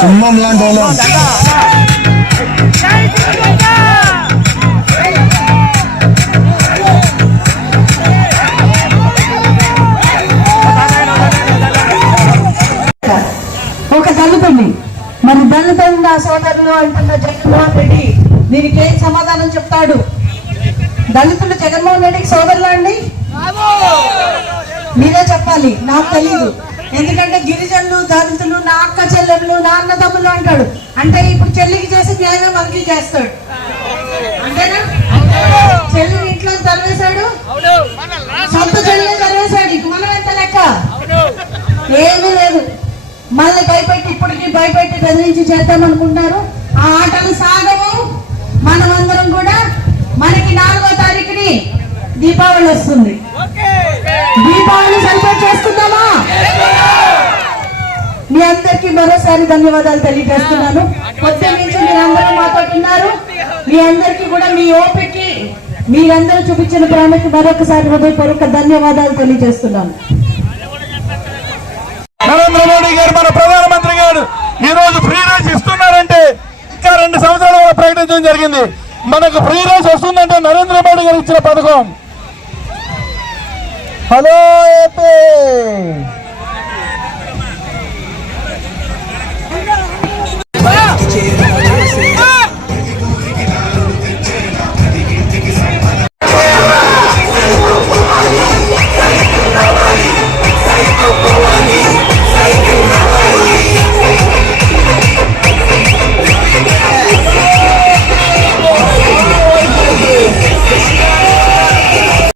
సింహం లాంటి వాళ్ళం. ఒక దళితుడిని మరి దళితుల సోదరులు అంటున్న జగన్మోహన్ రెడ్డి దీనికి ఏం సమాధానం చెప్తాడు? దళితులు జగన్మోహన్ రెడ్డికి సోదరులు అండి? మీరే చెప్పాలి, నాకు తెలీదు. ఎందుకంటే గిరిజనులు దళితులు నా అక్క చెల్లెళ్ళు నా అన్నదమ్ములు అంటాడు. అంటే ఇప్పుడు చెల్లికి చేసి న్యాయమే మనకి చేస్తాడు అంతేనా? చెల్లి ఇంట్లో తరివేశాడు, సొంత చెల్లి తరివేశాడు. ఇక మనం ఎంత లెక్క? ఏమీ లేదు. మళ్ళీ భయపెట్టి ఇప్పటికి భయపెట్టి బెదిరించి చేద్దామనుకుంటున్నారు. ఆ ఆటలు సాగము. మనమందరం కూడా మనకి 4వ తారీఖుని దీపావళి వస్తుంది. దీపావళి సెలబ్రేట్ చేసుకుందామా? మీ అందరికీ మరోసారి ధన్యవాదాలు తెలియజేస్తున్నాను. పొద్దున్న నుంచి మీరందరూ మాతో ఉన్నారు. మీ అందరికీ కూడా మీ ఓపికకి మీరందరూ చూపించిన ప్రేమకి మరొకసారి హృదయపూర్వక ధన్యవాదాలు తెలియజేస్తున్నాను. నరేంద్ర మోడీ గారు, మన ప్రధానమంత్రి గారు ఈ రోజు ఫ్రీ రైస్ ఇస్తున్నారంటే ఇంకా 2 సంవత్సరాలు ప్రకటించడం జరిగింది. మనకు ఫ్రీ రైస్ వస్తుందంటే నరేంద్ర మోడీ గారు ఇచ్చిన పథకం. Hello AP.